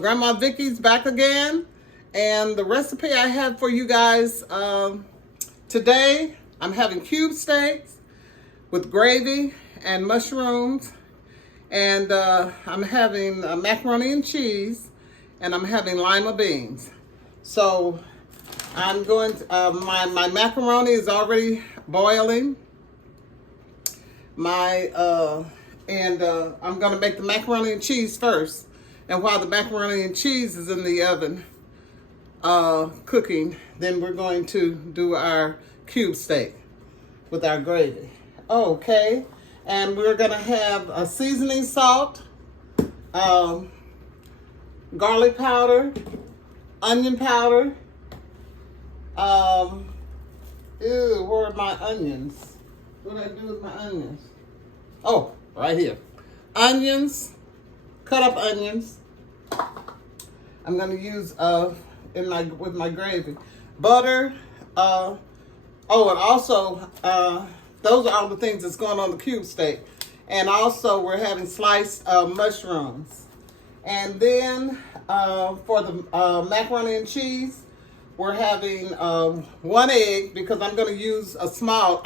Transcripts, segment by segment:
Grandma Vickie's back again, and the recipe I have for you guys today, I'm having cube steaks with gravy and mushrooms, and I'm having macaroni and cheese, and I'm having lima beans. So I'm going to, my macaroni is already boiling. I'm going to make the macaroni and cheese first. And while the macaroni and cheese is in the oven cooking, then we're going to do our cube steak with our gravy. Okay, and we're going to have a seasoning salt, garlic powder, onion powder. Where are my onions? What did I do with my onions? Oh, right here. Onions, cut up onions. I'm going to use with my gravy. Butter. And also, those are all the things that's going on the cube steak. And also, we're having sliced mushrooms. And then for the macaroni and cheese, we're having 1 egg, because I'm going to use a small.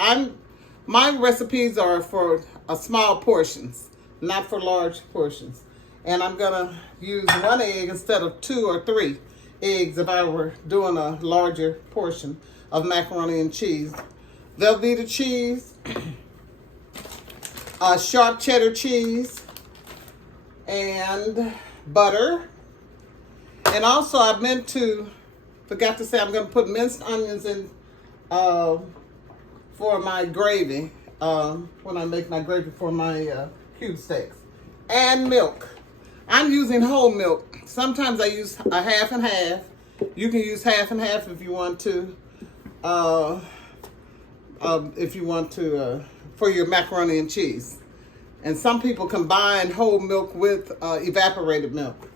My recipes are for small portions, not for large portions. And I'm going to use 1 egg instead of 2 or 3 eggs if I were doing a larger portion of macaroni and cheese. Velveeta cheese, sharp cheddar cheese, and butter. And also I forgot to say, I'm going to put minced onions in for my gravy when I make my gravy for my cube steaks. And milk. I'm using whole milk. Sometimes I use a half and half. You can use half and half if you want to. For your macaroni and cheese. And some people combine whole milk with evaporated milk.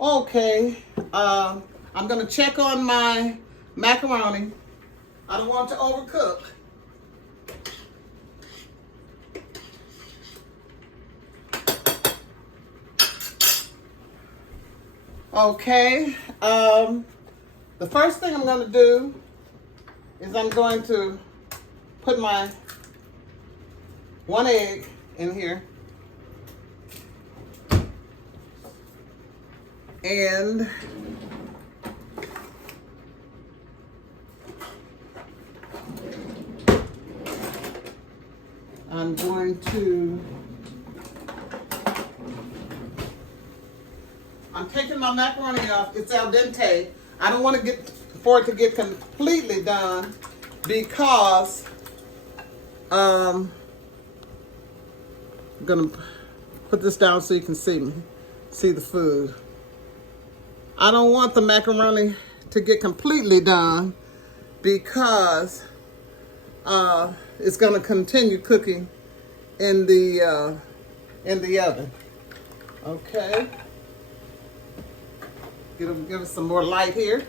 Okay, I'm gonna check on my macaroni. I don't want to overcook. Okay, the first thing I'm going to do is I'm going to put my 1 egg in here. And I'm taking my macaroni off. It's al dente. I don't want for it to get completely done, because I'm gonna put this down so you can see the food. I don't want the macaroni to get completely done, because it's gonna continue cooking in the oven. Okay. Give us some more light here.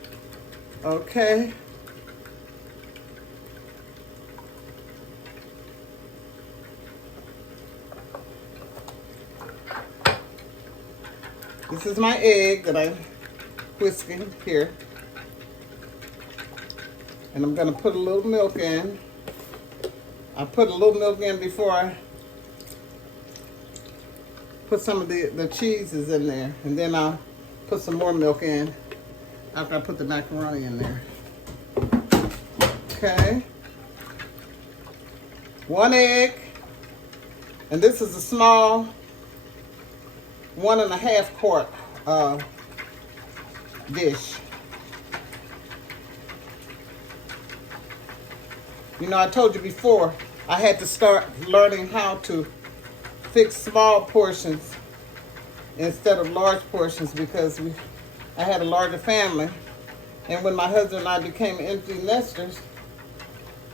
Okay. This is my egg that I'm whisking here. And I'm going to put a little milk in. I put a little milk in before I put some of the cheeses in there. And then I'll put some more milk in after I put the macaroni in there. Okay. 1 egg. And this is a small 1.5 quart dish. You know, I told you before, I had to start learning how to fix small portions instead of large portions, because I had a larger family, and when my husband and I became empty nesters,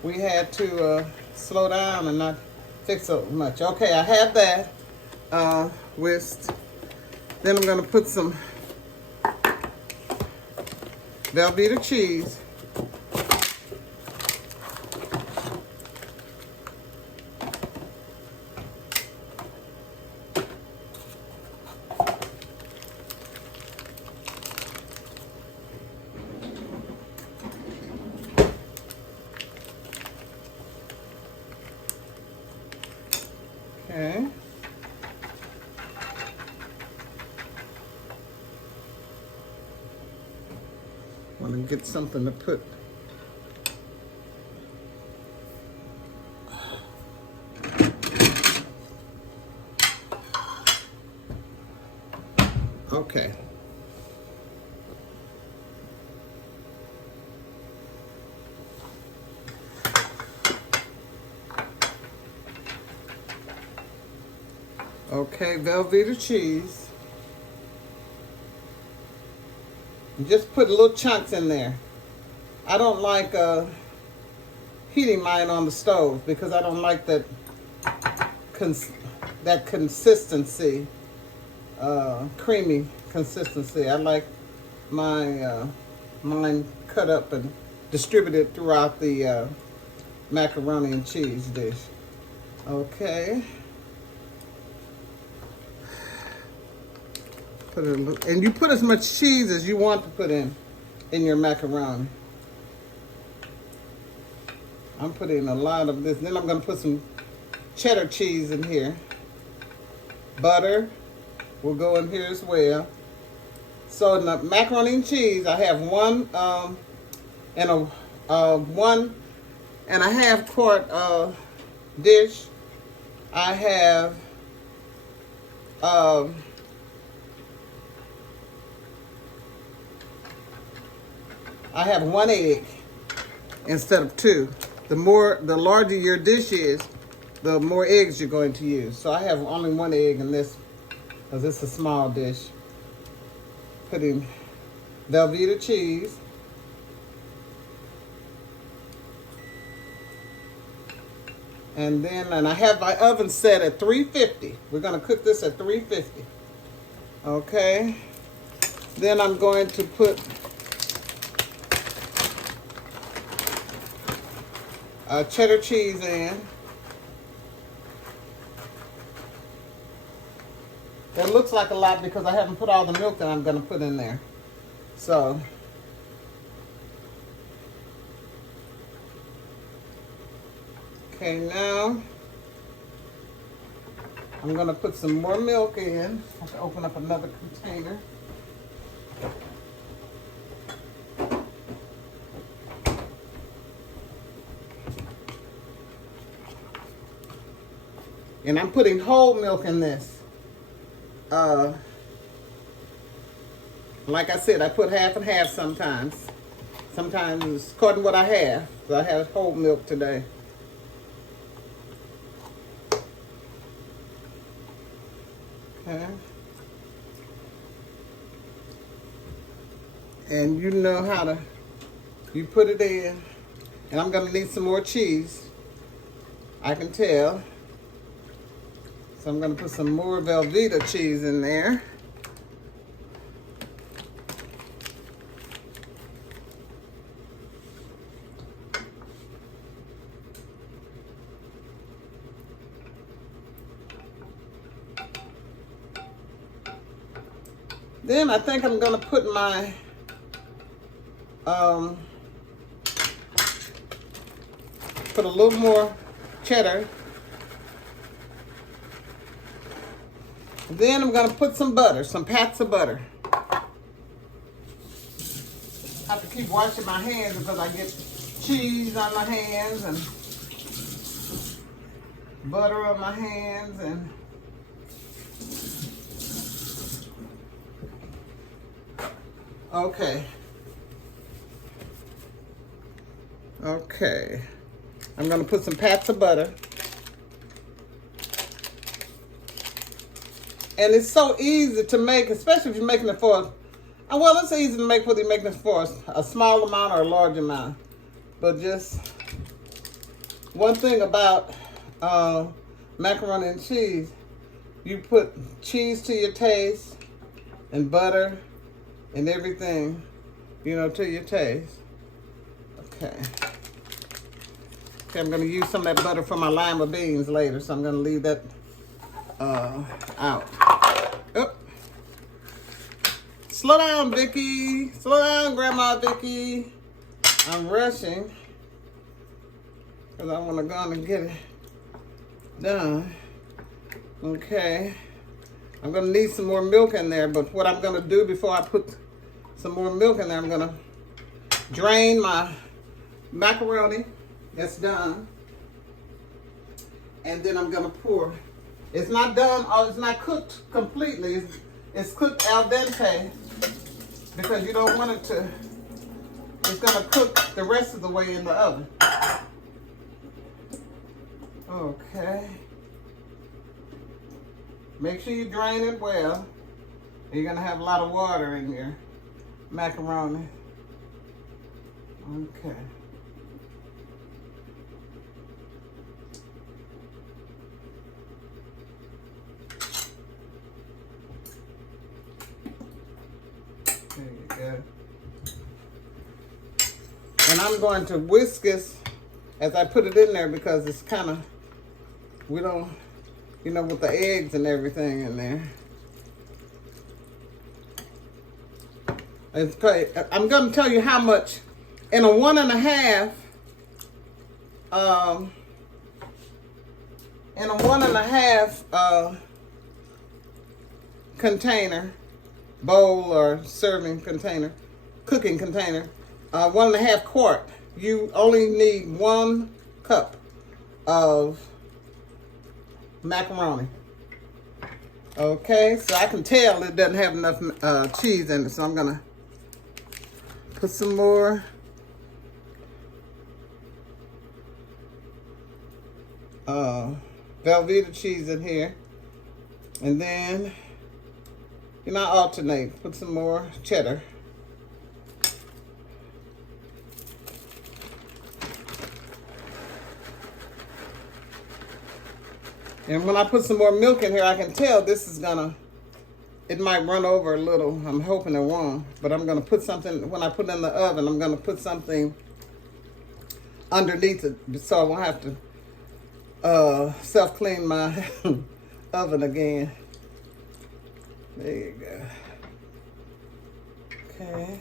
we had to slow down and not fix so much. Okay, I have that whisked. Then I'm going to put some Velveeta cheese. Okay. Want to get something to put. Okay. Okay, Velveeta cheese. Just put little chunks in there. I don't like heating mine on the stove because I don't like that consistency, creamy consistency. I like my mine cut up and distributed throughout the macaroni and cheese dish. Okay. Put a little, and you put as much cheese as you want to put in your macaroni. I'm putting a lot of this. Then I'm going to put some cheddar cheese in here. Butter will go in here as well. So in the macaroni and cheese, I have 1.5 quart dish. I have I have 1 egg instead of 2. The larger your dish is, the more eggs you're going to use. So I have only 1 egg in this because it's a small dish. Putting Velveeta cheese. And I have my oven set at 350. We're going to cook this at 350. Okay. Then I'm going to put cheddar cheese in. That looks like a lot because I haven't put all the milk that I'm going to put in there. So, okay, now I'm going to put some more milk in. I have to open up another container. And I'm putting whole milk in this. Like I said, I put half and half sometimes. Sometimes it's according to what I have. So I have whole milk today. Okay. And you know how to, you put it in. And I'm going to need some more cheese. I can tell. So I'm going to put some more Velveeta cheese in there. Then I think I'm going to put my put a little more cheddar. Then I'm going to put some butter, some pats of butter. I have to keep washing my hands because I get cheese on my hands and butter on my hands and okay. Okay. I'm going to put some pats of butter. And it's so easy to make, especially if you're making it for, well, it's easy to make whether you're making it for a small amount or a large amount. But just one thing about macaroni and cheese, you put cheese to your taste and butter and everything, you know, to your taste. Okay. Okay, I'm going to use some of that butter for my lima beans later, so I'm going to leave that out. Oh. Slow down, Vickie. Slow down, Grandma Vickie. I'm rushing because I want to go on and get it done. Okay. I'm going to need some more milk in there, but what I'm going to do before I put some more milk in there, I'm going to drain my macaroni that's done. And then I'm going to pour. It's not done, or it's not cooked completely. It's cooked al dente because you don't want it to, it's going to cook the rest of the way in the oven. Okay. Make sure you drain it well. You're going to have a lot of water in your macaroni. Okay. There you go. And I'm going to whisk this as I put it in there because it's kind of, we don't, you know, with the eggs and everything in there. I'm going to tell you how much in a 1.5, in a 1.5 container, bowl or serving container, cooking container, 1.5 quart. You only need 1 cup of macaroni. Okay, so I can tell it doesn't have enough cheese in it, so I'm gonna put some more Velveeta cheese in here, and then, you know, I alternate. Put some more cheddar. And when I put some more milk in here, I can tell this is gonna, it might run over a little. I'm hoping it won't. But I'm gonna put something, when I put it in the oven, I'm gonna put something underneath it so I won't have to self-clean my oven again. There you go. Okay.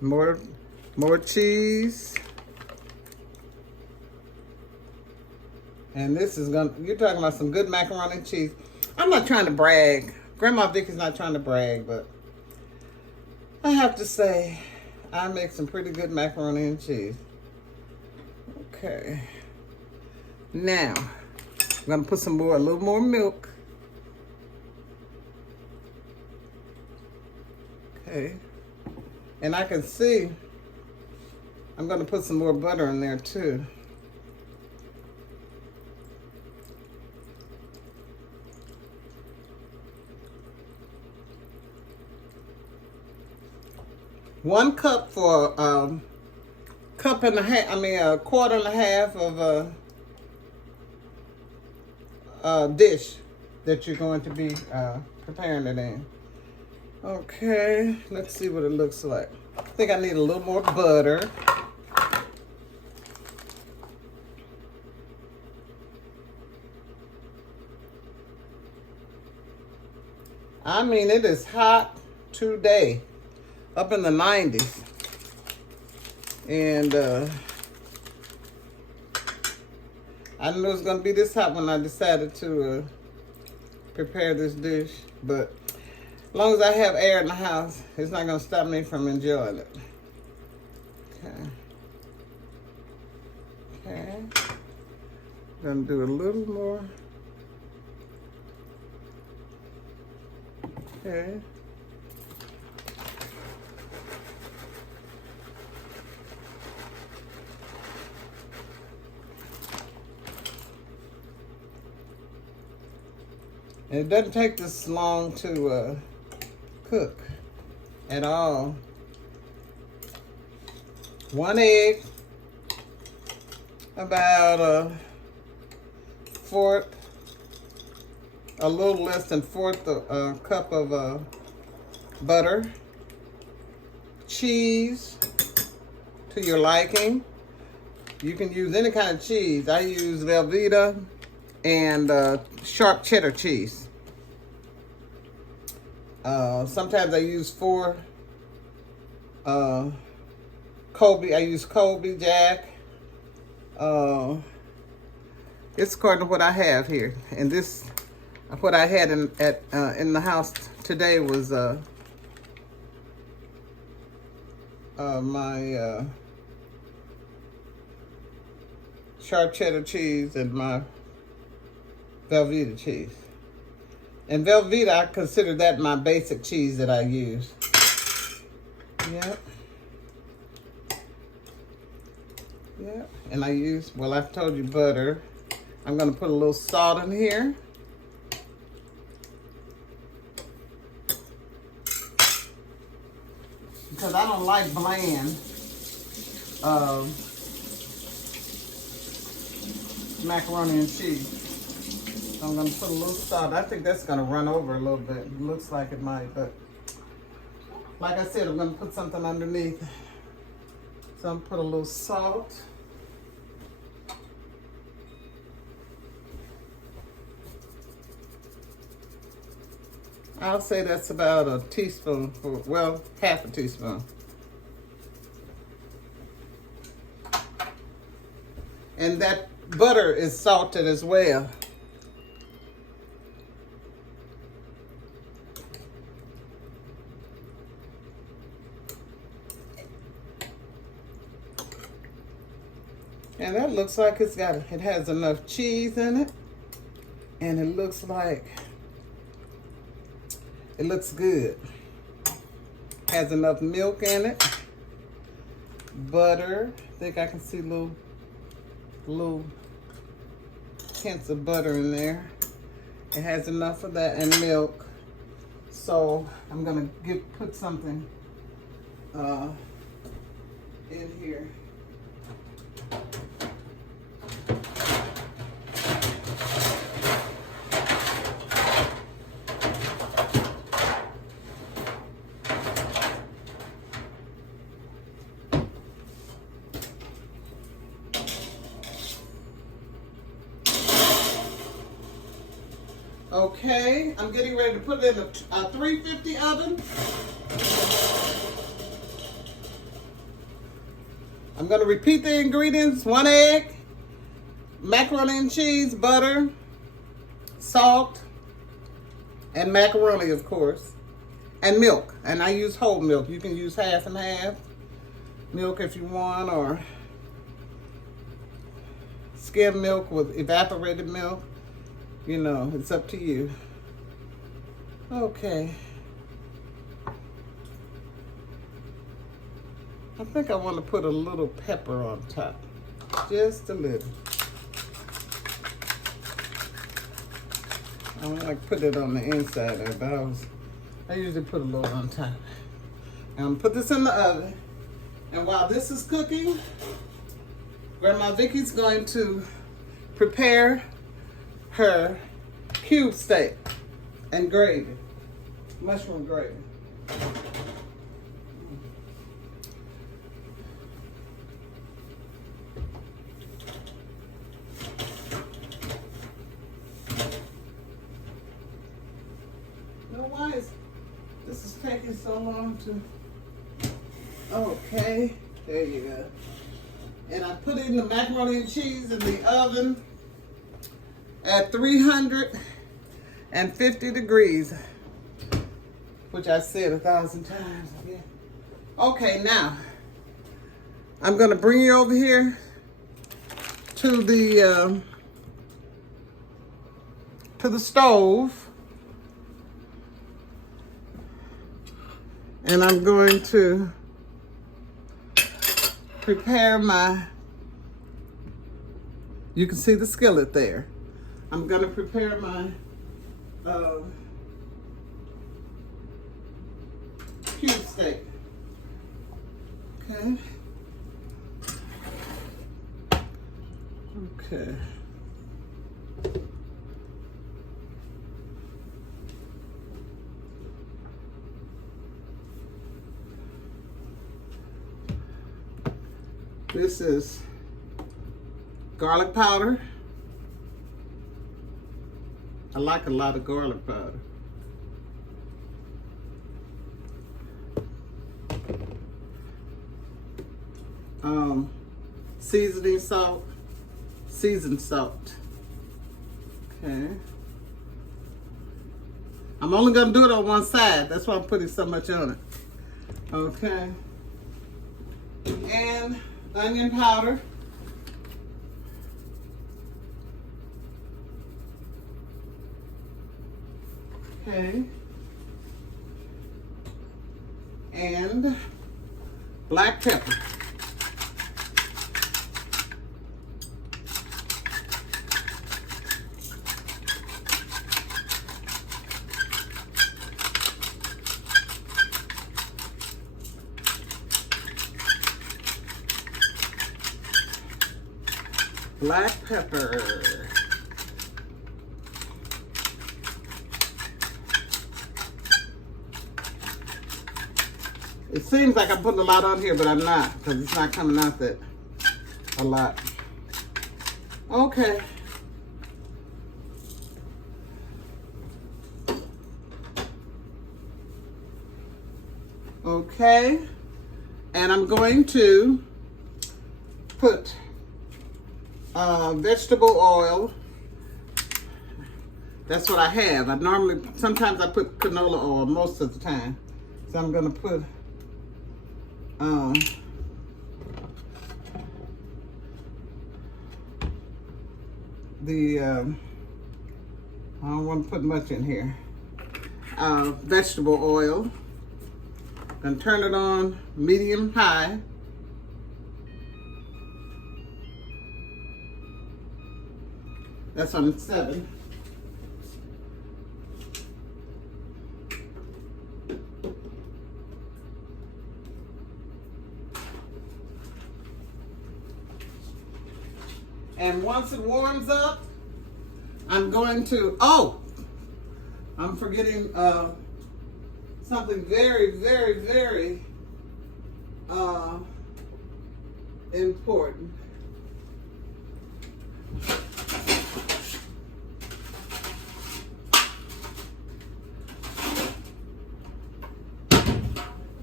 More cheese. And this is gonna, you're talking about some good macaroni and cheese. I'm not trying to brag. Grandma Vickie's not trying to brag, but I have to say, I make some pretty good macaroni and cheese. Okay. Now, I'm gonna put some more, a little more milk. Okay. And I can see, I'm gonna put some more butter in there too. One cup for cup and a half, I mean a quarter and a half of a dish that you're going to be preparing it in. Okay, let's see what it looks like. I think I need a little more butter. I mean, it is hot today, up in the 90s. And I knew it was going to be this hot when I decided to prepare this dish. But as long as I have air in the house, it's not going to stop me from enjoying it. Okay. Okay. Gonna do a little more. Okay. And it doesn't take this long to cook at all. 1 egg, about a little less than 1/4 cup of butter, cheese to your liking. You can use any kind of cheese. I use Velveeta and sharp cheddar cheese. Sometimes I use 4 Colby. I use Colby Jack. It's according to what I have here. And this, what I had in the house today was my sharp cheddar cheese and my Velveeta cheese. And Velveeta, I consider that my basic cheese that I use. Yep. Yep. And I use, well, I've told you butter. I'm going to put a little salt in here. Because I don't like bland macaroni and cheese. So I'm going to put a little salt. I think that's going to run over a little bit. It looks like it might, but like I said, I'm going to put something underneath. So I'm going to put a little salt. I'll say that's about a teaspoon, well, half a teaspoon. And that butter is salted as well. And that looks like it has enough cheese in it. And it looks like, it looks good. Has enough milk in it. Butter. I think I can see little hints of butter in there. It has enough of that and milk. So I'm gonna put something in here. Okay, I'm getting ready to put it in a 350 oven. I'm going to repeat the ingredients. 1 egg, macaroni and cheese, butter, salt, and macaroni, of course, and milk. And I use whole milk. You can use half and half milk if you want, or skim milk with evaporated milk. You know, it's up to you. Okay. I think I want to put a little pepper on top. Just a little. I don't like to put it on the inside there, but I usually put a little on top. I'm going to put this in the oven. And while this is cooking, Grandma Vickie's going to prepare her cube steak and gravy, mushroom gravy. Now why is this taking so long to, okay, there you go. And I put in the macaroni and cheese in the oven at 350 degrees, which I said 1,000 times. Yeah. Okay, now I'm gonna bring you over here to the stove, and I'm going to prepare my, you can see the skillet there. I'm gonna prepare my cube steak. Okay. Okay. This is garlic powder. I like a lot of garlic powder. seasoning salt, seasoned salt. Okay. I'm only gonna do it on one side. That's why I'm putting so much on it. Okay. And onion powder. Okay. And black pepper. Black pepper. It seems like I'm putting a lot on here, but I'm not, because it's not coming out that a lot. Okay. Okay. And I'm going to put vegetable oil. That's what I have. Sometimes I put canola oil most of the time. So I'm going to put I don't want to put much in here. Vegetable oil. Gonna turn it on medium high. That's on 7. And once it warms up, I'm going to, I'm forgetting something very, very, very important.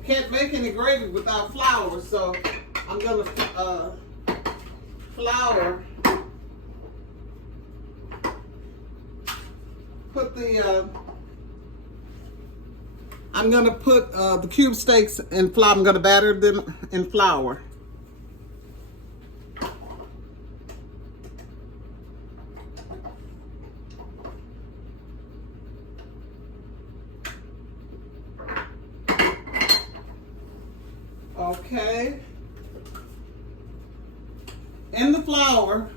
Can't make any gravy without flour, so I'm gonna flour. I'm gonna put the cube steaks in flour. I'm gonna batter them in flour. Okay. In the flour,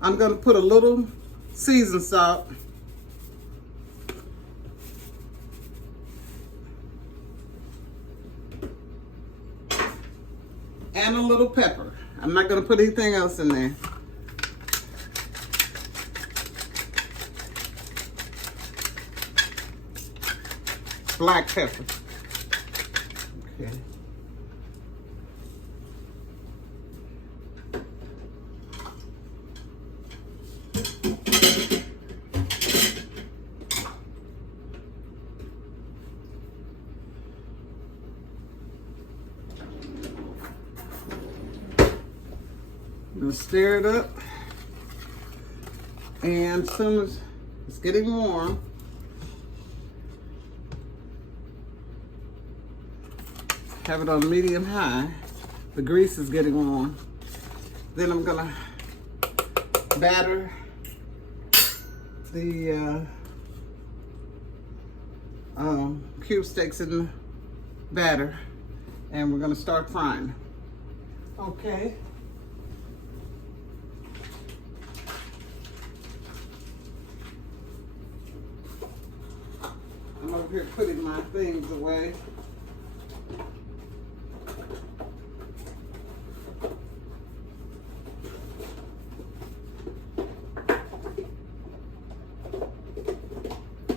I'm gonna put a little seasoned salt. And a little pepper. I'm not going to put anything else in there. Black pepper. Okay. I'm gonna stir it up, and as soon as it's getting warm, have it on medium high. The grease is getting warm. Then I'm gonna batter the cube steaks in the batter, and we're gonna start frying. Okay. I'm over here putting my things away.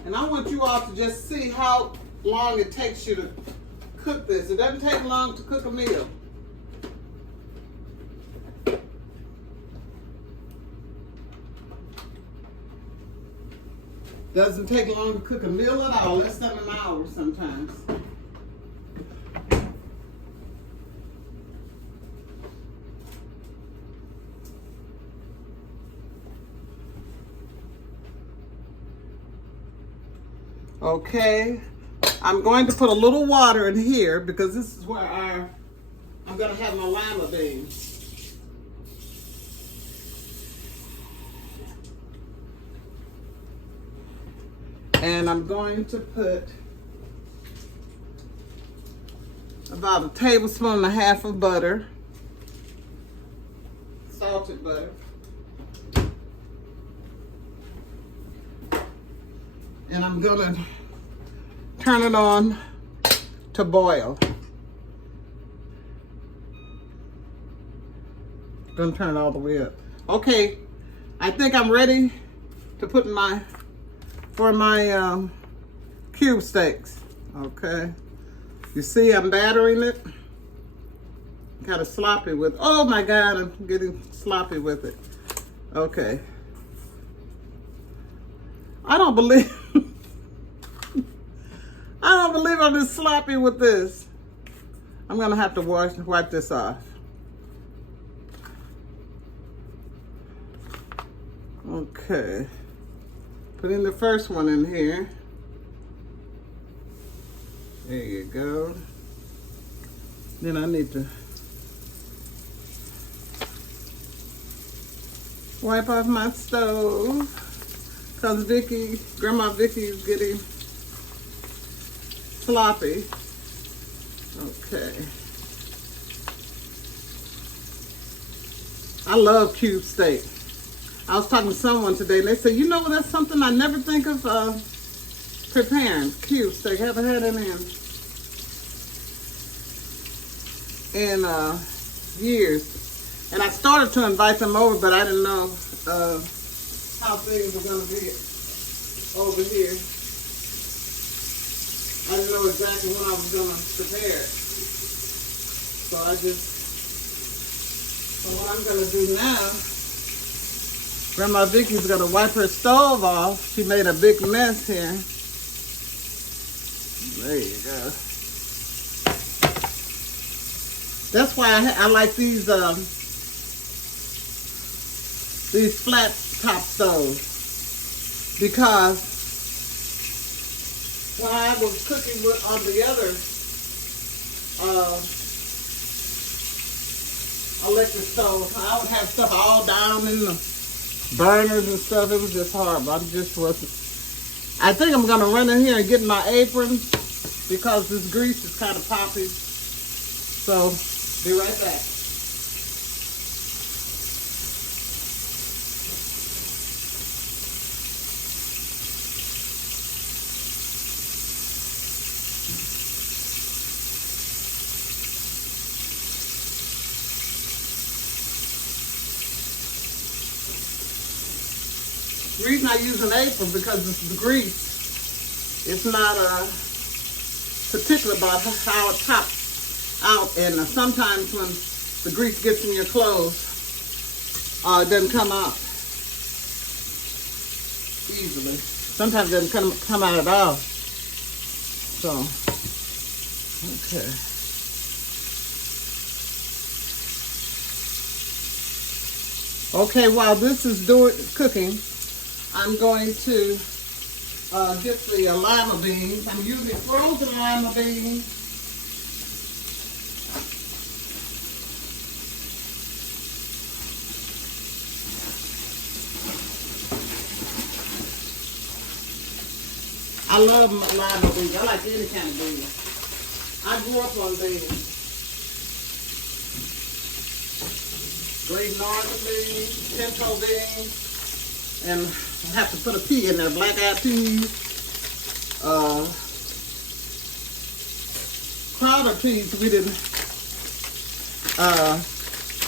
And I want you all to just see how long it takes you to cook this. It doesn't take long to cook a meal. Doesn't take long to cook a meal at all, less than an hour sometimes. Okay. I'm going to put a little water in here because this is where I'm going to have my lima beans. And I'm going to put about a tablespoon and a half of butter, salted butter. And I'm gonna turn it on to boil. Gonna turn it all the way up. Okay, I think I'm ready to put for my cube steaks. Okay, you see I'm battering it. Kind of sloppy with, oh my God, I'm getting sloppy with it. Okay. I don't believe I'm this sloppy with this. I'm gonna have to wipe this off. Okay. Putting the first one in here. There you go. Then I need to wipe off my stove because Grandma Vickie is getting sloppy. Okay. I love cube steak. I was talking to someone today and they said, you know, that's something I never think of preparing. Cube steak. Haven't had it in years. And I started to invite them over, but I didn't know how things were going to be over here. I didn't know exactly when I was going to prepare it. So what I'm going to do now, Grandma Vickie's going to wipe her stove off. She made a big mess here. There you go. That's why I like these flat top stoves, because when I was cooking on the other electric stove, I would have stuff all down in the burners and stuff. It was just horrible. I think I'm gonna run in here and get my apron because this grease is kind of poppy. So, be right back. The reason I use an apron because it's the grease. It's not particular about how it pops out, and sometimes when the grease gets in your clothes, it doesn't come out easily. Sometimes it doesn't come out at all. So, okay. Okay, while this is cooking, I'm going to get the lima beans. I'm using frozen lima beans. I love lima beans. I like any kind of beans. I grew up on beans. Green northern beans, pinto beans, and I have to put a pea in there, black-eyed peas, crowder peas.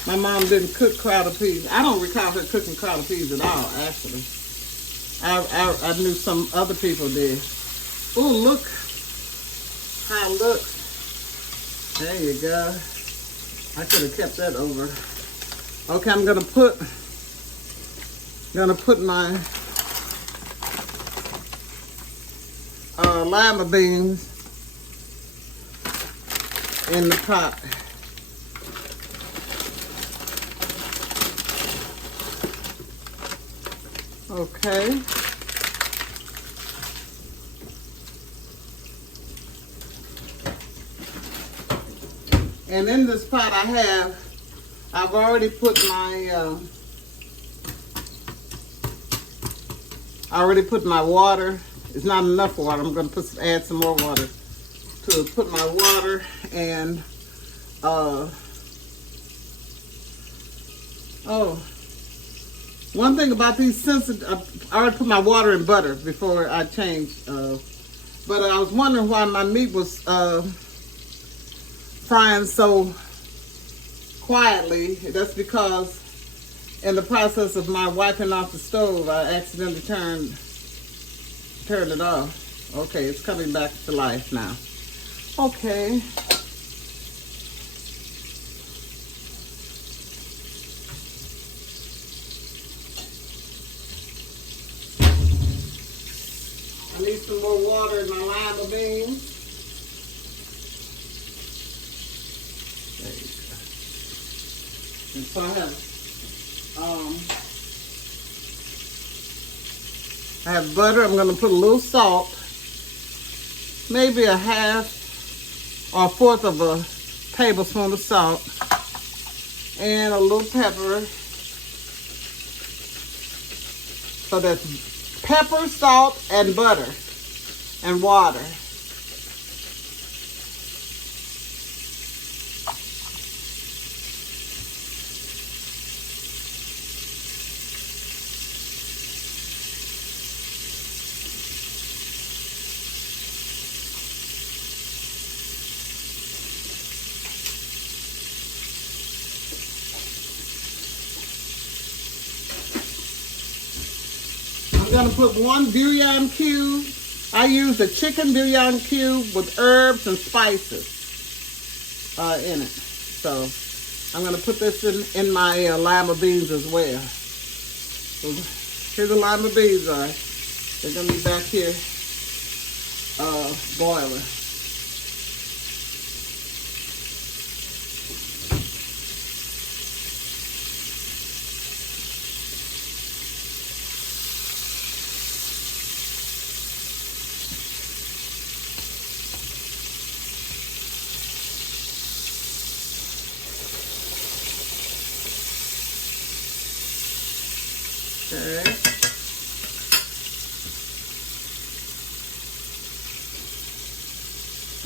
My mom didn't cook crowder peas. I don't recall her cooking crowder peas at all, actually. I knew some other people did. Oh, look how it looks. There you go. I could have kept that over. Okay, I'm gonna put my lima beans in the pot. Okay. And in this pot I've already put my water. It's not enough water. I'm going to add some more water to put my water and one thing about these sensitive, I already put my water and butter before I changed. But I was wondering why my meat was frying so quietly. That's because in the process of my wiping off the stove, I accidentally turned it off. Okay, it's coming back to life now. Okay. I need some more water in my lima beans. There you go. And so I have butter. I'm going to put a little salt, maybe a half or a fourth of a tablespoon of salt, and a little pepper. So that's pepper, salt, and butter, and water. I'm going to put one bouillon cube. I use a chicken bouillon cube with herbs and spices in it. So I'm going to put this in my lima beans as well. So here the lima beans are. They're going to be back here boiling. Okay.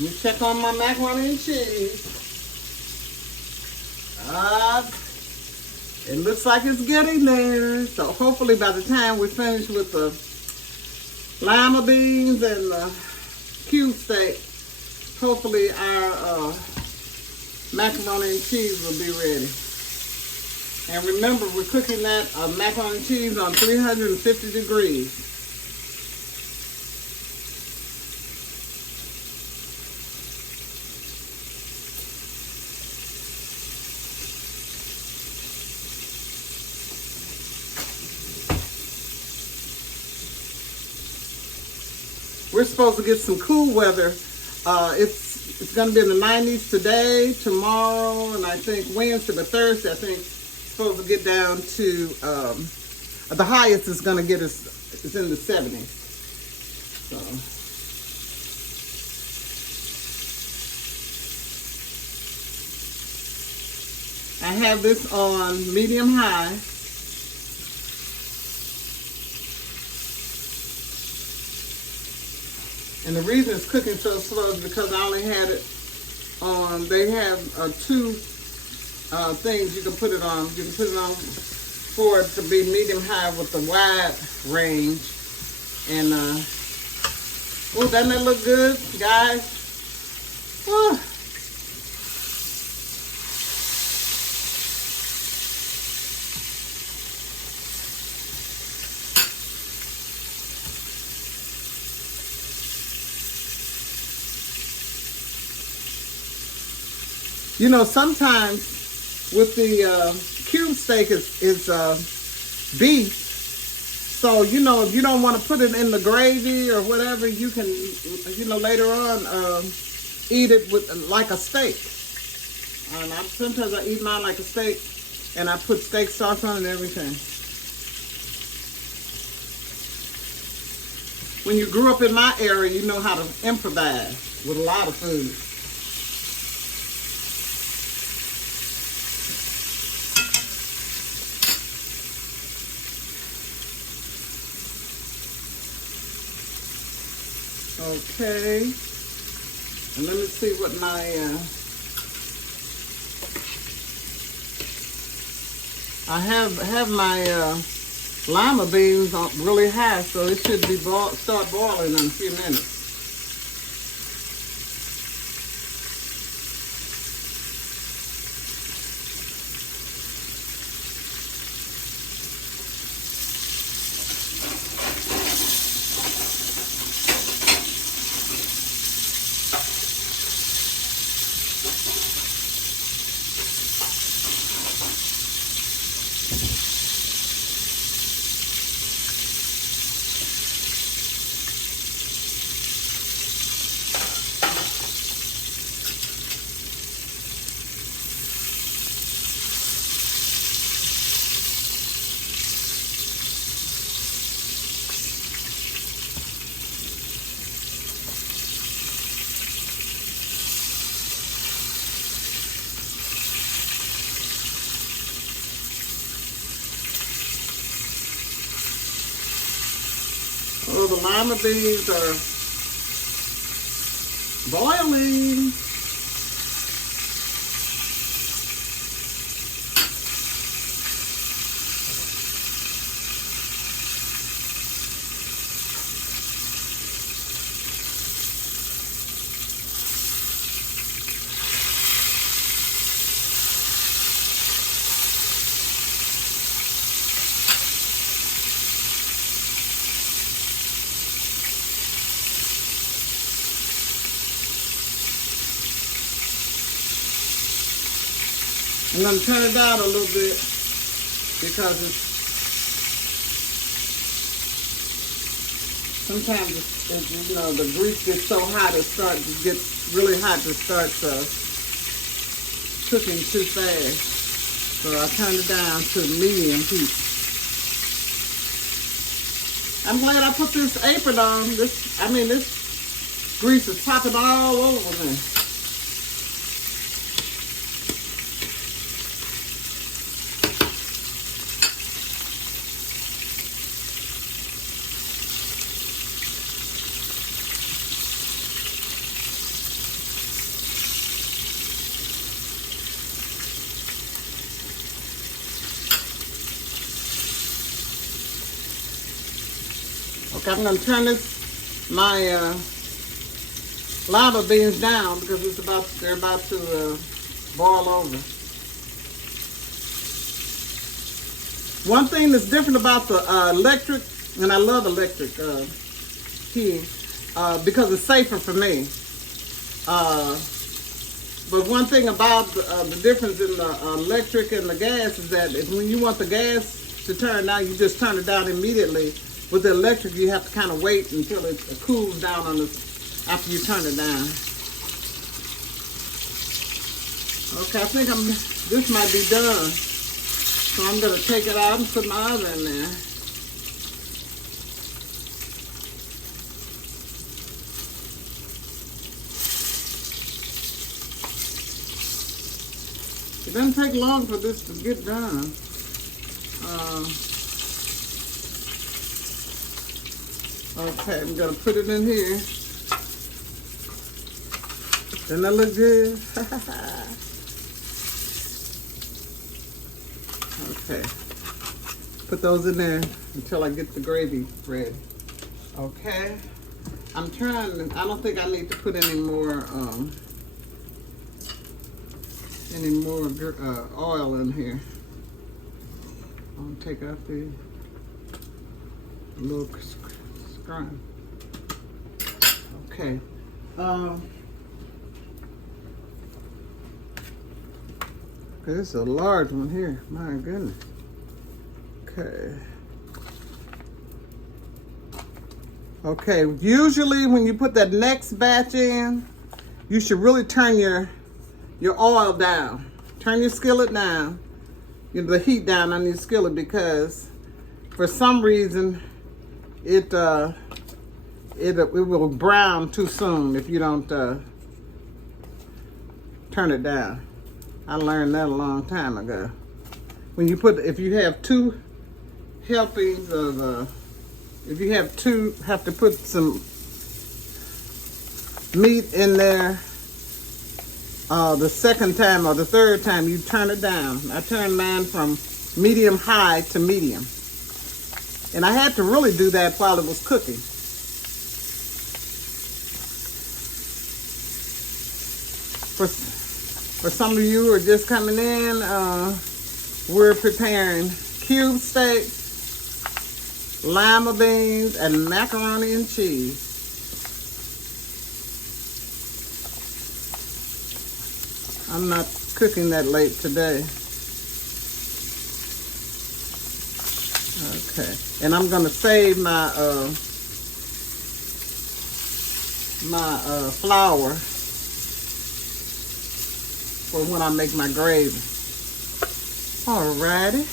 Let me check on my macaroni and cheese. It looks like it's getting there. So hopefully by the time we finish with the lima beans and the cube steak, hopefully our macaroni and cheese will be ready. And remember, we're cooking that macaroni and cheese on 350 degrees. We're supposed to get some cool weather. It's going to be in the 90s today, tomorrow, and I think Wednesday, but Thursday, I think supposed to get down to the highest is going to get us is in the 70s. So I have this on medium high. And the reason it's cooking so slow is because I only had it on, they have two things you can put it on. You can put it on for it to be medium high with the wide range. And oh, doesn't that look good, guys? Oh. You know, sometimes with the cube steak is beef. So, you know, if you don't want to put it in the gravy or whatever, you can, you know, later on eat it with like a steak. And sometimes I eat mine like a steak, and I put steak sauce on it and everything. When you grew up in my area, you know how to improvise with a lot of food. Okay. And let me see what my I have my lima beans on really high, so it should be start boiling in a few minutes. Oh, the lima beans are boiling. I'm going to turn it down a little bit because sometimes you know, the grease gets so hot it gets really hot to start cooking too fast. So I turn it down to medium heat. I'm glad I put this apron on. This grease is popping all over me. Okay, I'm going to turn my lima beans down because they're about to boil over. One thing that's different about the electric, and I love electric heating because it's safer for me. But one thing about the difference in the electric and the gas is that when you want the gas to turn down, you just turn it down immediately. With the electric, you have to kind of wait until it cools down after you turn it down. Okay, I think this might be done. So I'm going to take it out and put my other in there. It doesn't take long for this to get done. Okay, I'm gonna put it in here. Doesn't that look good? Okay, put those in there until I get the gravy ready. Okay, I don't think I need to put any more oil in here. I'll take out the little scrum. Okay. This is a large one here. My goodness. Okay. Okay, usually when you put that next batch in, you should really turn your oil down. Turn your skillet down. The heat down on your skillet because for some reason it will brown too soon if you don't turn it down. I learned that a long time ago. If you have two helpings of, have to put some meat in there the second time or the third time, you turn it down. I turned mine from medium high to medium. And I had to really do that while it was cooking. For some of you who are just coming in, we're preparing cube steak, lima beans, and macaroni and cheese. I'm not cooking that late today. Okay, and I'm gonna save my flour for when I make my gravy. Alrighty.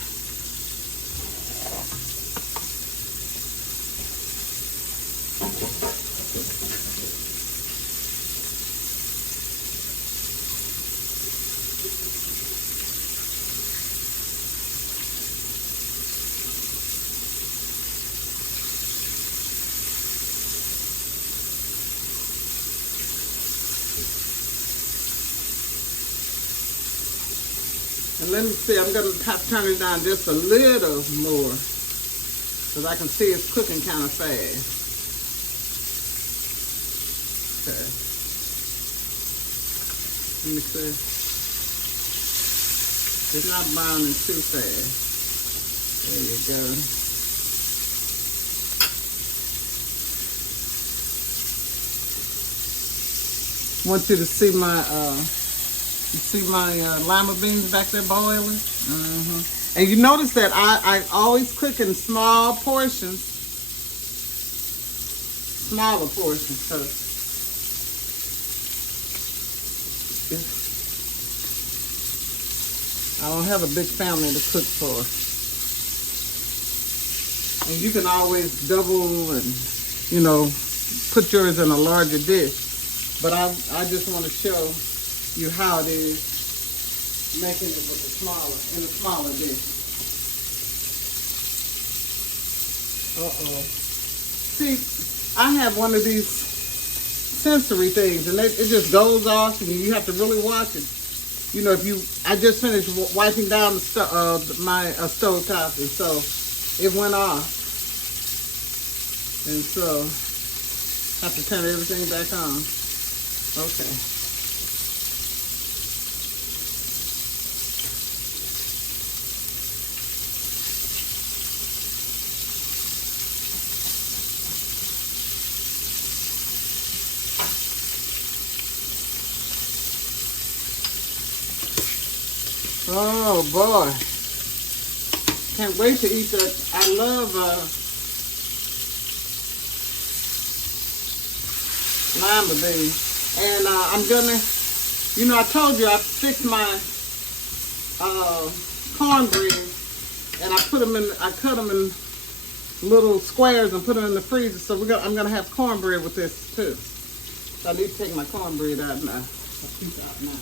And let me see, I'm going to have to turn it down just a little more because I can see it's cooking kind of fast. Okay. Let me see. It's not browning too fast. There you go. I want you to see my lima beans back there boiling? And you notice that I always cook in small portions, smaller portions, because I don't have a big family to cook for. And you can always double and, you know, put yours in a larger dish. But I just want to show you how it is making it with in a smaller dish. See, I have one of these sensory things, and it just goes off, and you have to really watch it. You know, I just finished wiping down my stove top, and so it went off, and so I have to turn everything back on. Okay. Oh boy, can't wait to eat that. I love lima beans, and I'm gonna, you know, I told you I fixed my cornbread, and I cut them in little squares and put them in the freezer. So I'm gonna have cornbread with this too. So I need to take my cornbread out now. I'll piece out now.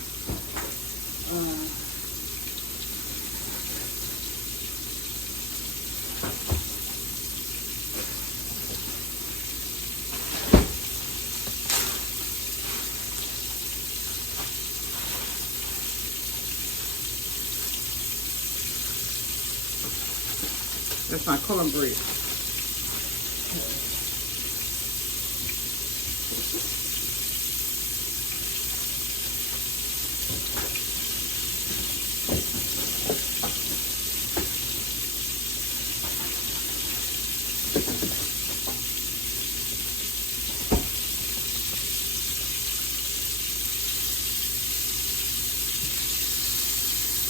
That's my cornbread.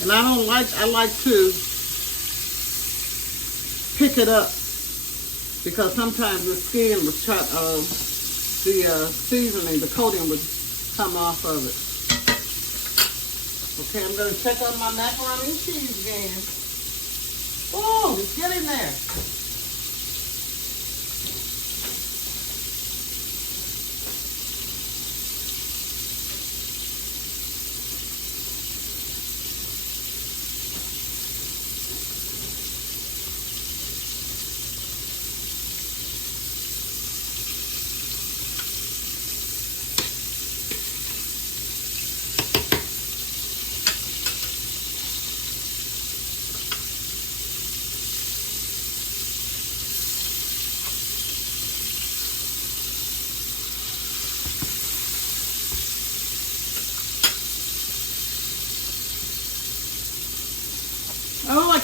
And I like to pick it up because sometimes the skin would cut, the seasoning, the coating would come off of it. Okay, I'm going to check on my macaroni and cheese again. Oh, it's getting there.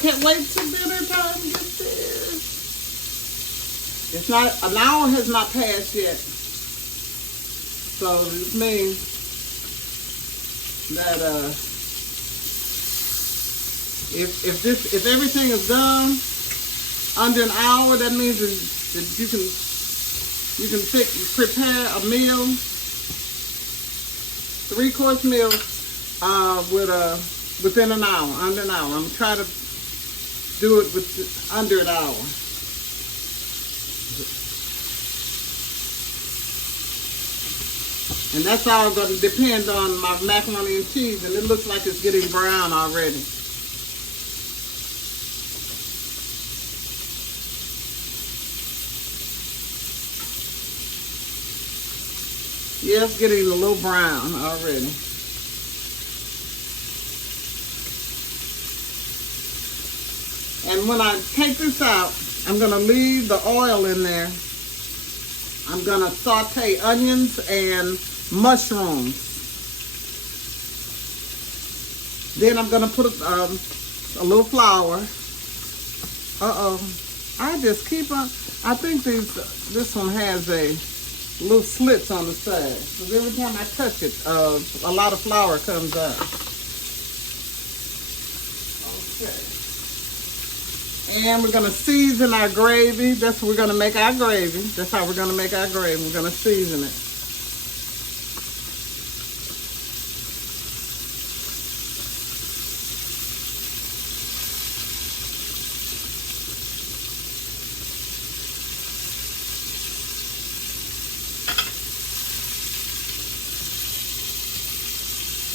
can't wait till dinner time gets there. It's not, an hour has not passed yet. So this means that if everything is done under an hour, that means that you can prepare a meal, 3-course meal, within an hour, under an hour. I'm gonna try to do it with under an hour. And that's all going to depend on my macaroni and cheese, and it looks like it's getting brown already. Yeah, it's getting a little brown already. And when I take this out, I'm going to leave the oil in there. I'm going to saute onions and mushrooms. Then I'm going to put a little flour. I just keep on. I think this one has a little slits on the side. So every time I touch it, a lot of flour comes out. Okay. And we're going to season our gravy. That's what we're going to make our gravy. That's how we're going to make our gravy. We're going to season it.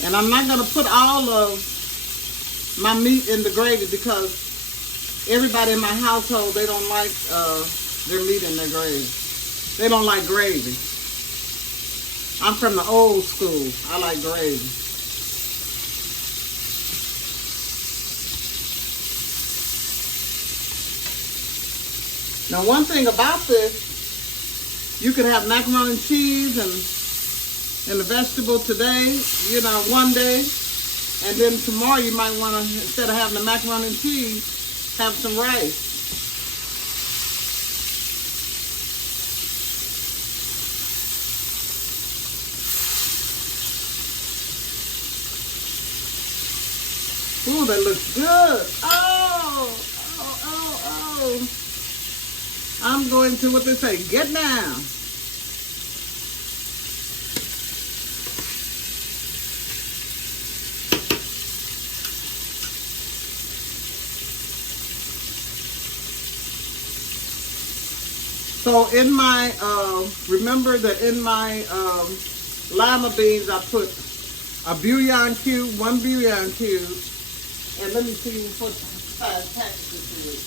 And I'm not going to put all of my meat in the gravy because everybody in my household, they don't like their meat in their gravy. They don't like gravy. I'm from the old school. I like gravy. Now, one thing about this, you can have macaroni and cheese and a vegetable today, you know, one day, and then tomorrow you might want to, instead of having the macaroni and cheese, have some rice. Ooh, that looks good. Oh. I'm going to, what they say, get down. So in my, remember that in my lima beans, I put a bullion cube, 1 bullion cube, and let me see what size package this is.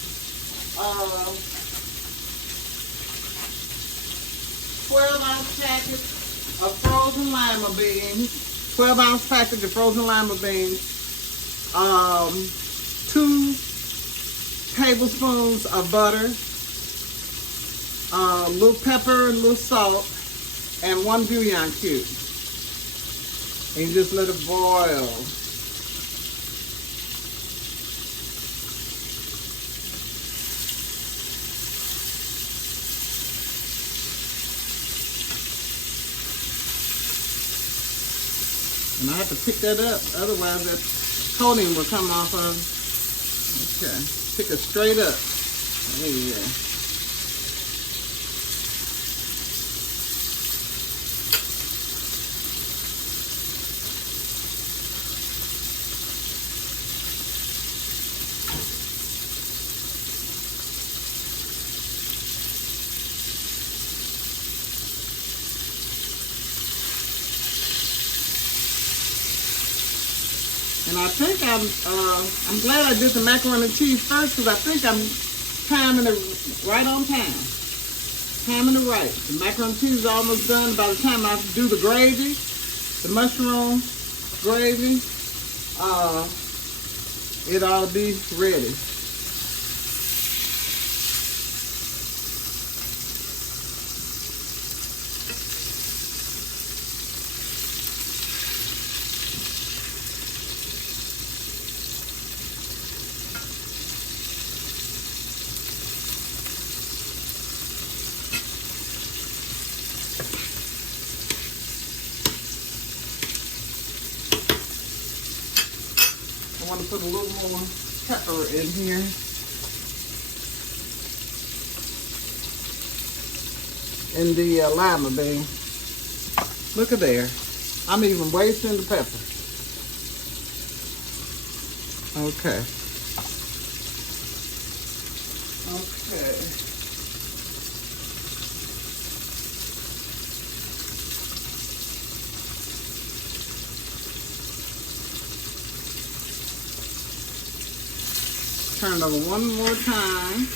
12-ounce package of frozen lima beans, 12-ounce package of frozen lima beans, 2 tablespoons of butter, a little pepper and a little salt, and 1 bullion cube. And you just let it boil. And I have to pick that up, otherwise that coating will come off of. Okay, pick it straight up. There you go. And I think I'm glad I did the macaroni and cheese first because I think I'm timing it right on time. Timing it right. The macaroni and cheese is almost done. By the time I do the gravy, the mushroom gravy, it ought to be ready. I want to put a little more pepper in here. In the lima bean. Look at there. I'm even wasting the pepper. Okay. Okay. Turn it over one more time.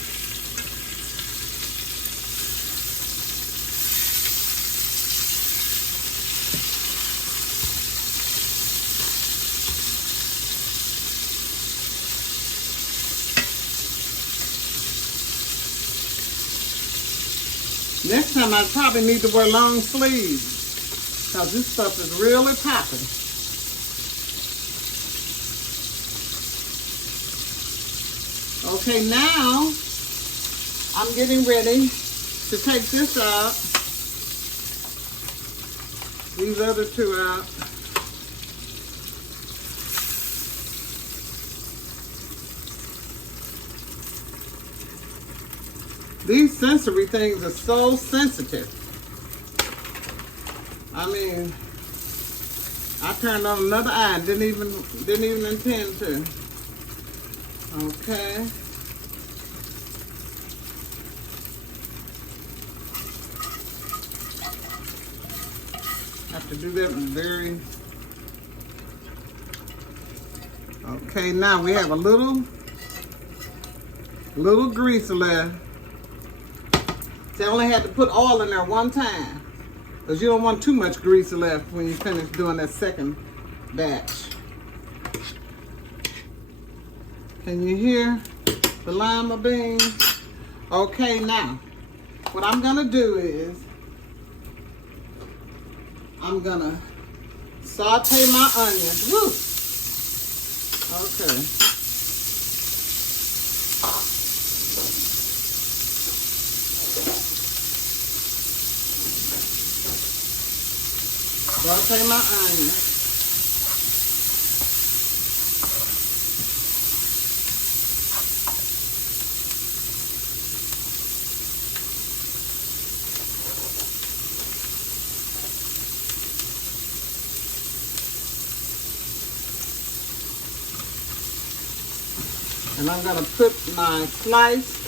Next time I probably need to wear long sleeves because this stuff is really popping. Okay, now I'm getting ready to take this out, these other two out. These sensory things are so sensitive. I mean, I turned on another eye and didn't even intend to. Okay. Have to do that very. Okay, now we have a little grease left. See, I only had to put oil in there one time because you don't want too much grease left when you finish doing that second batch. Can you hear the lima beans? Okay, now what I'm gonna do is I'm gonna saute my onions. Woo! Okay. Saute my onions. And I'm going to put my sliced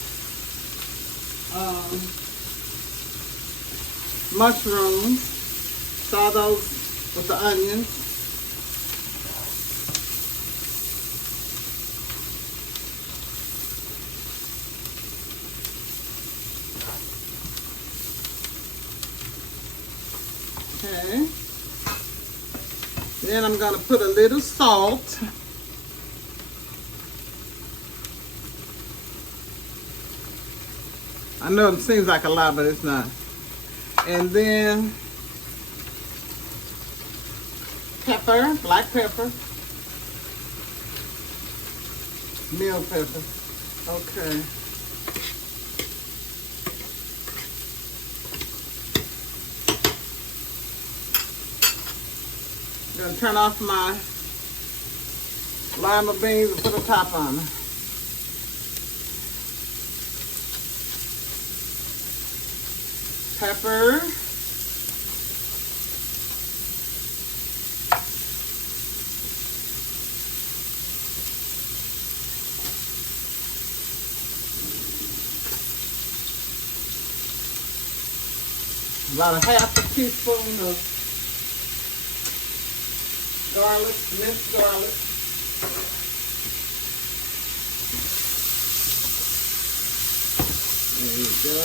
mushrooms, saw those with the onions. Okay. Then I'm going to put a little salt. I know it seems like a lot, but it's not. And then pepper, black pepper, mill pepper. Okay. I'm gonna turn off my lima beans and put a top on them. Pepper. About a half a teaspoon of garlic, minced garlic. There you go.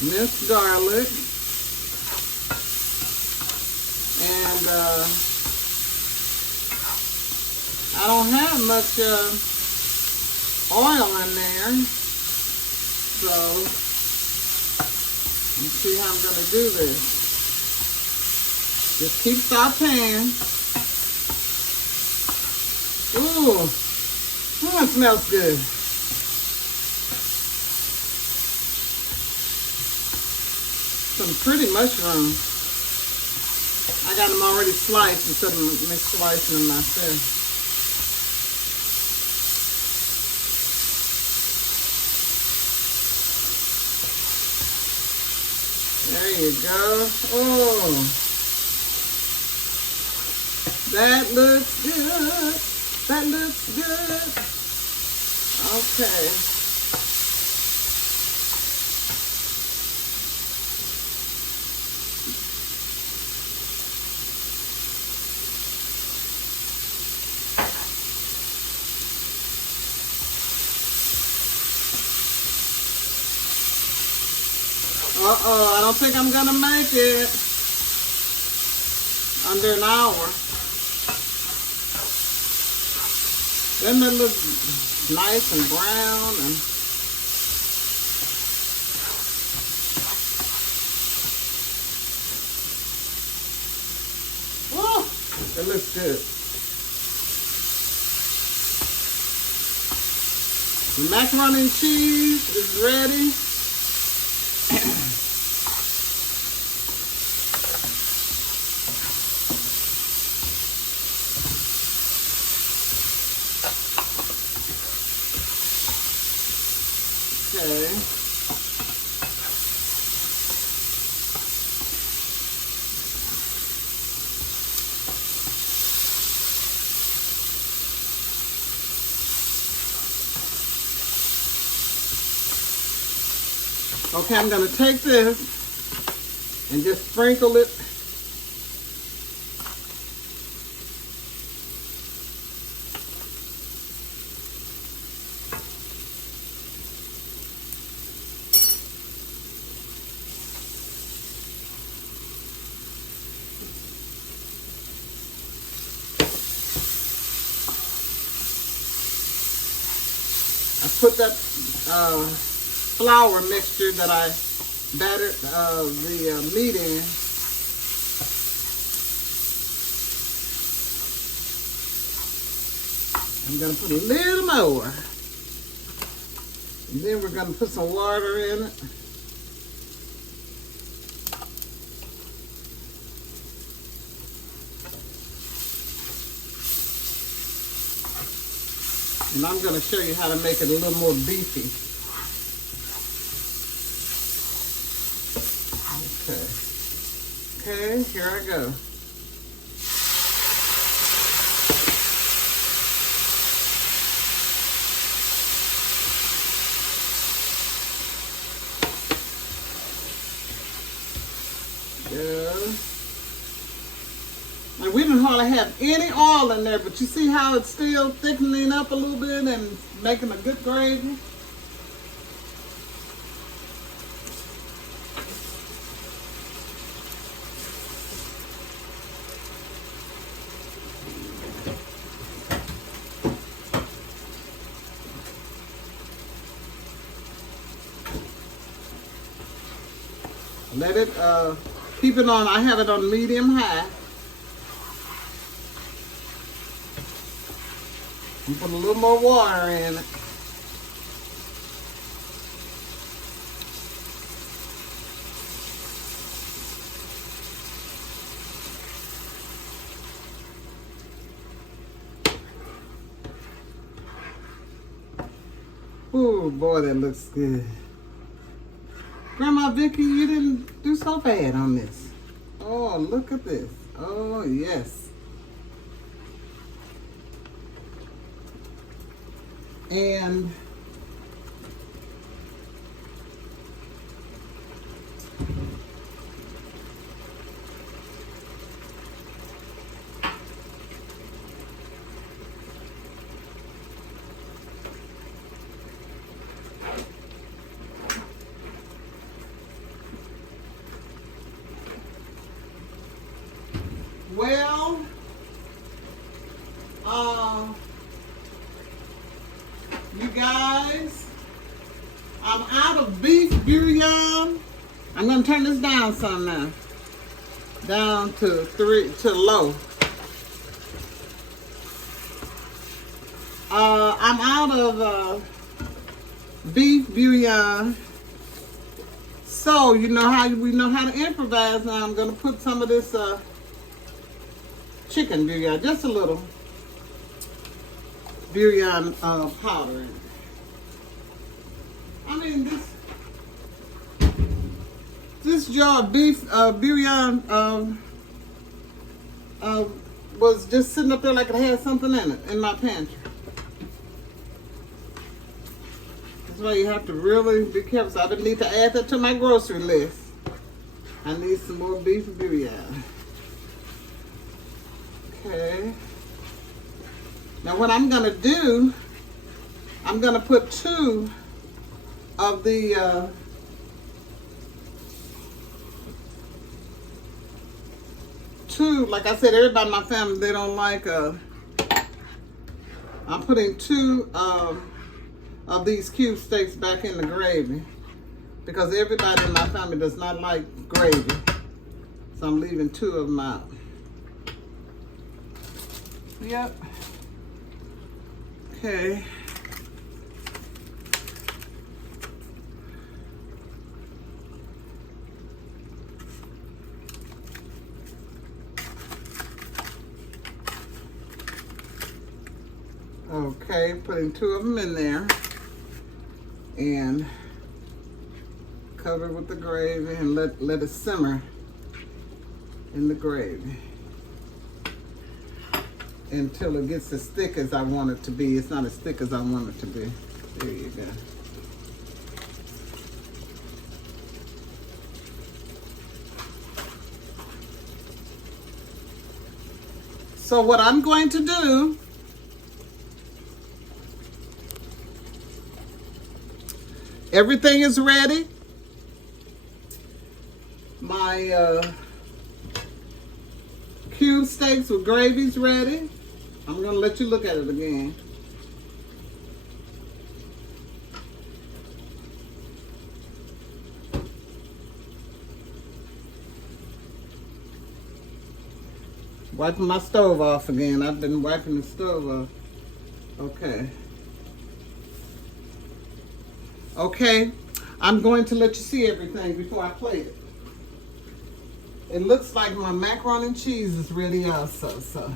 Minced garlic, and I don't have much oil in there, so let's see how I'm going to do this. Just keep sauteing. Ooh, oh, it smells good. Some pretty mushrooms. I got them already sliced instead of me slicing them myself. There you go. Oh, that looks good. That looks good. Okay. Uh-oh, I don't think I'm gonna make it. Under an hour. Doesn't it look nice and brown? And oh, it looks good. The macaroni cheese is ready. Okay. Okay, I'm going to take this and just sprinkle it. I put that flour mixture that I battered the meat in. I'm going to put a little more. And then we're going to put some water in it. And I'm going to show you how to make it a little more beefy. Okay. Okay, here I go. Yeah. And we didn't hardly have any oil in there, but you see how it's still thickening up a little bit and making a good gravy? Let it, keep it on, I have it on medium high. And put a little more water in it. Ooh, boy, that looks good. Grandma Vickie, you didn't do so bad on this. Oh, look at this. Oh, yes. And well, you guys, I'm out of beef bouillon. I'm gonna turn this down some now. Down to low. I'm out of beef bouillon. So you know how we know how to improvise. Now I'm gonna put some of this chicken bouillon, just a little bouillon powder in it. I mean this jar of beef bouillon was just sitting up there like it had something in it in my pantry. That's why you have to really be careful. So I would need to add that to my grocery list. I need some more beef bouillon. Okay. Now what I'm gonna do, I'm gonna put 2 of the like I said, everybody in my family, they don't like I'm putting 2 of these cube steaks back in the gravy because everybody in my family does not like gravy. So I'm leaving 2 of them out. Yep. Okay. Okay, putting 2 of them in there and cover it with the gravy and let it simmer in the gravy until it gets as thick as I want it to be. It's not as thick as I want it to be. There you go. So what I'm going to do, everything is ready. My cube steaks with gravy's ready. I'm gonna let you look at it again. Wiping my stove off again. I've been wiping the stove off. Okay. Okay, I'm going to let you see everything before I plate it. It looks like my macaroni cheese is ready also, so.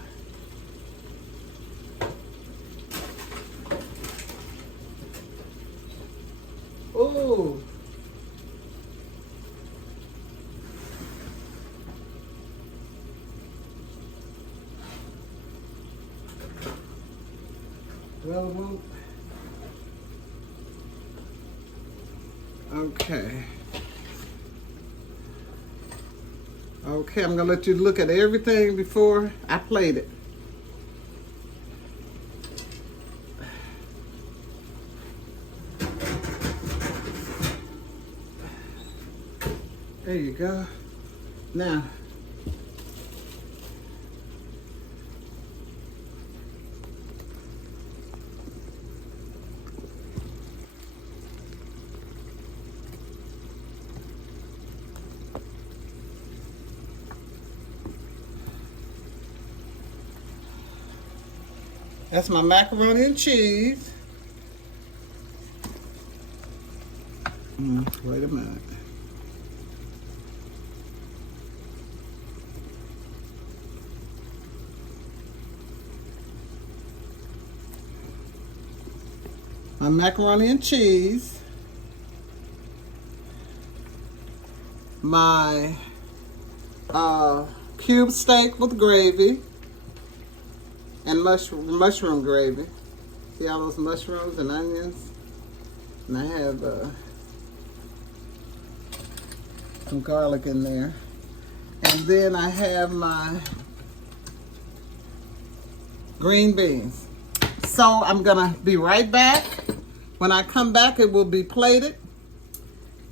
Ooh. Well, okay. Okay, I'm gonna let you look at everything before I plate it. There you go. Now, that's my macaroni and cheese. Wait a minute. My macaroni and cheese. My cube steak with gravy. And mushroom gravy. See all those mushrooms and onions? And I have some garlic in there. And then I have my green beans. So I'm gonna be right back. When I come back, it will be plated.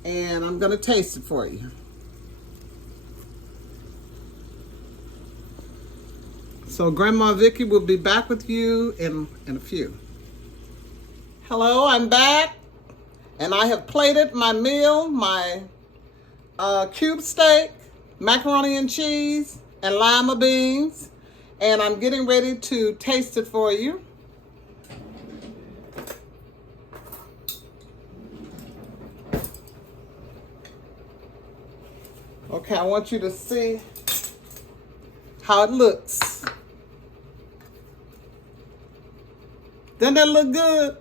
And I'm gonna taste it for you. So Grandma Vickie will be back with you in a few. Hello, I'm back. And I have plated my meal, my cube steak, macaroni and cheese, and lima beans. And I'm getting ready to taste it for you. Okay, I want you to see how it looks. Doesn't that look good?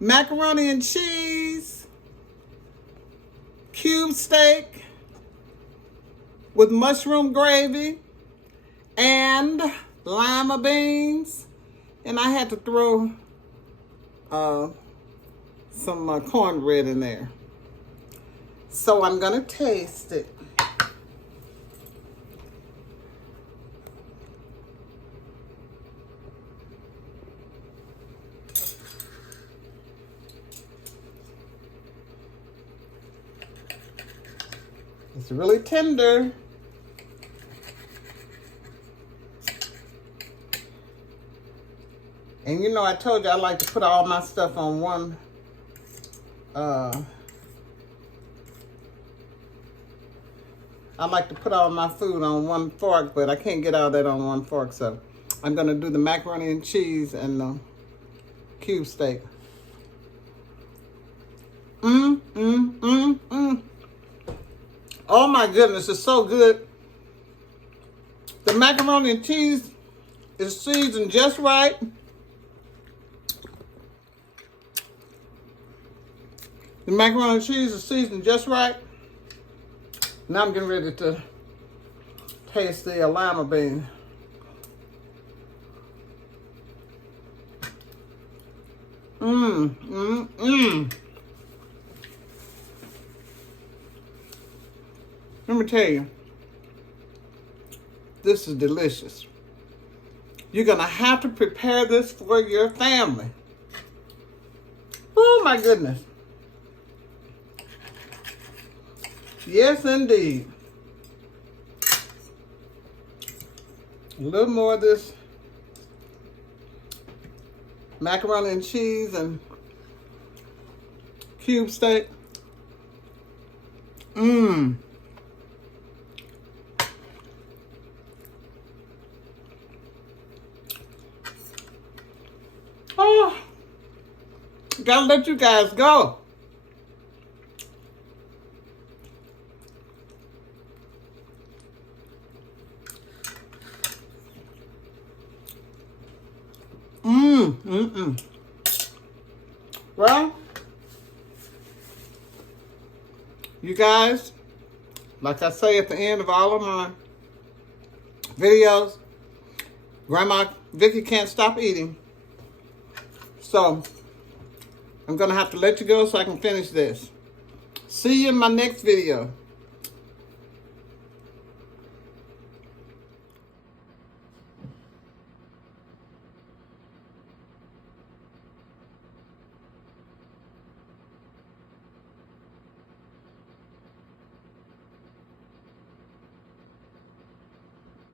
Macaroni and cheese, cube steak with mushroom gravy and lima beans. And I had to throw some cornbread in there. So I'm gonna taste it. It's really tender. And you know, I told you I like to put all my stuff on one I like to put all my food on one fork, but I can't get all that on one fork, so I'm gonna do the macaroni and cheese and the cube steak. Oh my goodness, it's so good. The macaroni and cheese is seasoned just right. The macaroni and cheese is seasoned just right. Now I'm getting ready to taste the lima bean. Let me tell you, this is delicious. You're gonna have to prepare this for your family. Oh my goodness. Yes, indeed. A little more of this macaroni and cheese and cube steak. Oh, gotta let you guys go. Well, you guys, like I say at the end of all of my videos, Grandma Vickie can't stop eating. So, I'm going to have to let you go so I can finish this. See you in my next video.